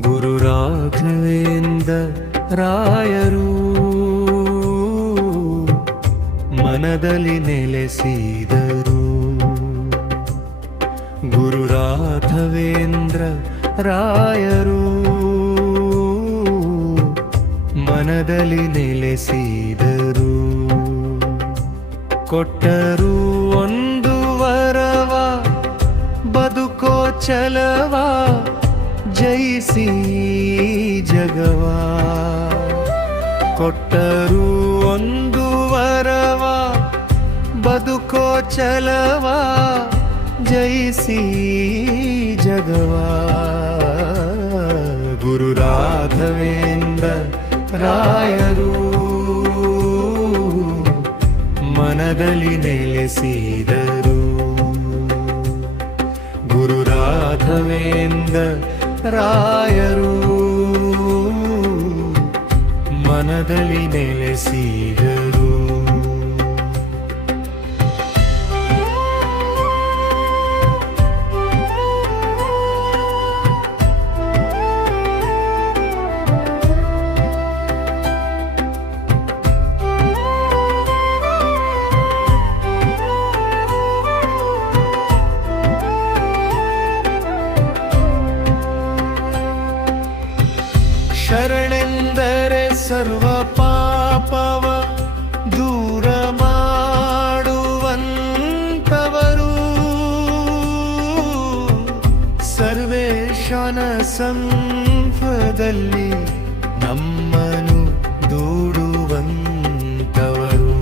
ಗುರು ರಾಘವೇಂದ ರಾಯರು ಮನದಲ್ಲಿ ನೆಲೆಸಿದರು. ಗುರು ರಾಘವೇಂದ್ರ ರಾಯರು ಮನದಲ್ಲಿ ನೆಲೆಸಿದರು. ಕೊಟ್ಟರು ಒಂದು ವರವ, ಬದುಕೋ ಚಲವ ಜಯಿಸಿ ಜಗವ. ಕೊಟ್ಟರು ಒಂದು ವರವ, ಬದುಕೋ ಚಲವ. ಜಯಿಸಿ ಜಗವ. ಗುರು ರಾಘವೇಂದ್ರ ರಾಯರು, ಮನದಲ್ಲಿ ನೆಲೆಸಿದರು. ಗುರು ರಾಘವೇಂದ್ರ ರಾಯರು ಮನದಲ್ಲಿ ನೆಲೆಸಿದರು. ಸರ್ವ ಪಾಪವ ದೂರ ಮಾಡುವಂತವರು. ಸರ್ವೇಶನ ಸಂಫದಲ್ಲಿ ನಮ್ಮನು ದೂಡುವಂತವರು.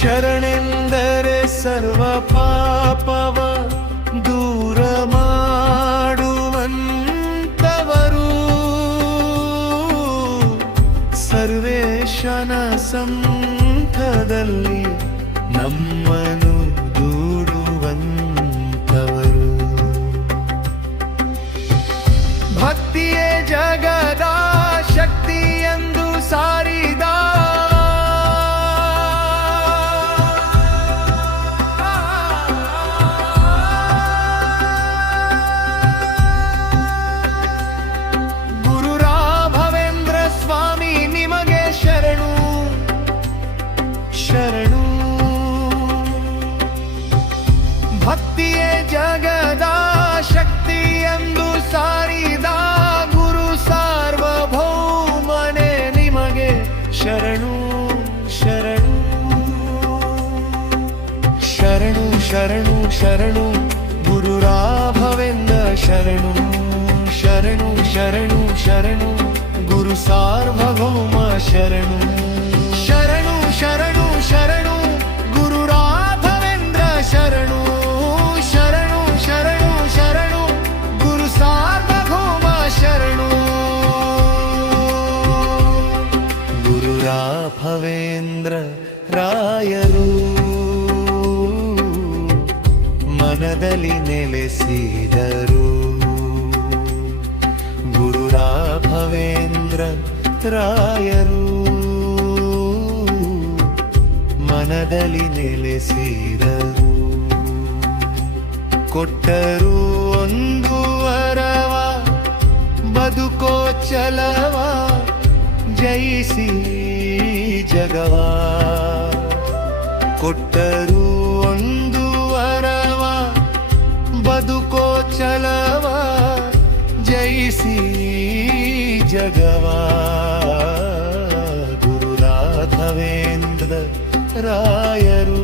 ಶರಣೆಂದರೆ ಸರ್ವ ಪಾಪವ ಸರ್ವೇಶನ ಸಂಘದಲ್ಲಿ ನಮ್ಮನು ದೂಡುವಂತವರು ಭಕ್ತಿಯೇ ಜಗದ ಶಕ್ತಿ ಎಂದು ಸಾರಿದ శరణు శరణు గురు రాఘవేంద్ర శరణు శరణు శరణు శరణు గురు సార్వభౌమ శరణు. శరణు శరణు శరణు గురురాఘవేంద్ర శరణు. శరణు శరణు శరణు గురు సార్వభౌమ శరణు. గురురాఘవేంద్ర రాయరు ಮನದಲ್ಲಿ ನೆಲೆಸಿದರು. ಗುರು ರಾಘವೇಂದ್ರ ರಾಯರು ಮನದಲ್ಲಿ ನೆಲೆಸಿದರು. ಕೊಟ್ಟರು ಒಂದು ವರವ, ಬದುಕೋ ಚಲವ, ಜಯಿಸಿ ಜಗವಾ. ಕೊಟ್ಟರು ಒಂದು ಬದುಕೋ ಚಲವ ಜಯಿಸಿ ಜಗವಾ ಗುರು ರಾಘವೇಂದ್ರ ರಾಯರು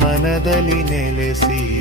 ಮನದಲ್ಲಿ ನೆಲೆಸಿದರು